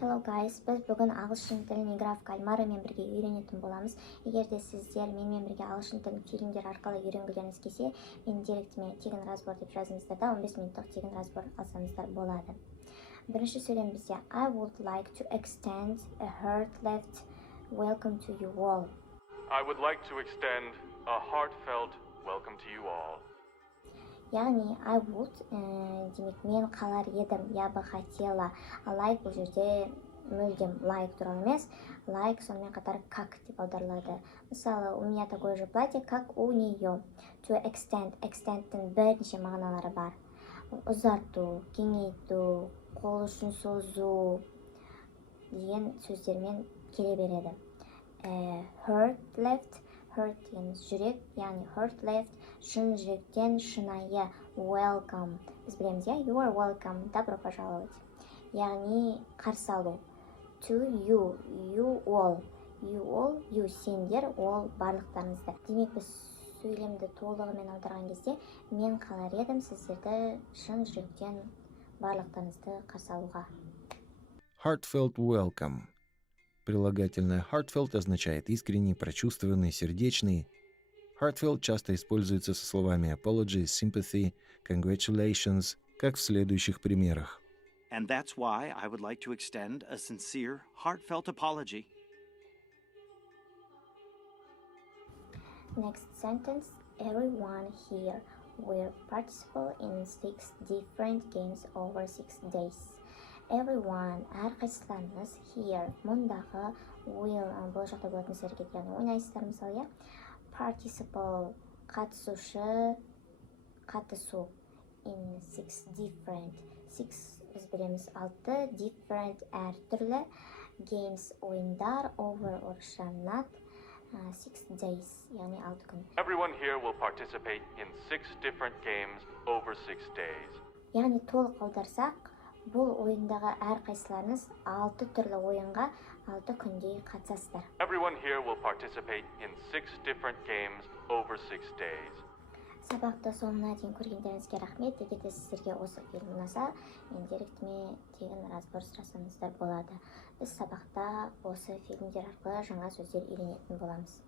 Hello guys, біз бүгін ағылшын тілін игра в кальмарымен бірге үйренетін боламыз. Егер де сіздер менімен бірге ағылшын тілін фильмдер арқылы үйренгілеріңіз келсе, менің директіме тегін разбор деп жазыңыздар да 15 минуттық тегін разбор алсаңыздар болады. Бірінші сөйлем бізде I would like to extend a heartfelt welcome to you all. I would like to extend a heartfelt welcome to you all. Яғни I would демек мен қалар едім, я бы хотела. Like бұл жерде мүлдем like туралы емес, like сонымен қатар как деп аударылады. Мысалы, у меня такое же платье, как у нее. To extend, extendтің бірнеше мағыналары бар. Ұзарту, кеңейту, қол ұшын созу деген сөздермен келе береді. Heart left, heart деген жүрек, яғни heart left, шын жүректен шынайы, welcome. Біз білеміз, you are welcome, добро пожаловать. Яғни қарсы алу. To you, you all, you сендер, all барлықтарыңызды. Демек біз сөйлемді толығымен аударған кезде мен қалар едім сіздерді шын жүректен барлықтарыңызды қарсы алуға. Heartfelt welcome. Прилагательное heartfelt означает искренний, прочувствованный, сердечный. Heartfelt часто используется со словами apology, sympathy, congratulations, как в следующих примерах. And that's why I would like to extend a sincere, heartfelt apology. Next sentence, everyone here will participate in 6 different games over 6 days. Everyone, әрқайсыларыңыз here, мұндағы will, болашақта болатын іс әрекет, яғни ойнайсыздар мысалы, participle, қатысушы, қатысу, in 6 different, 6 біз білеміз 6, different әртүрлі, games, ойындар, over, орысша not, 6 days, яғни 6 күн. Everyone here will participate in 6 different games over 6 days. Яғни толық аударсақ, бұл ойындағы әрқайсыларыңыз 6 түрлі ойынға 6 күнде қатысасыздар. Everyone here will participate in 6 different games over 6 days. Сабақты соңына дейін көргендеріңізге рахмет. Егер де сіздерге осы фильм ұнаса, мен директіме тегін разбор сұрасаңыздар болады. Біз сабақта осы фильмдер арқылы жаңа сөздер үйренетін боламыз.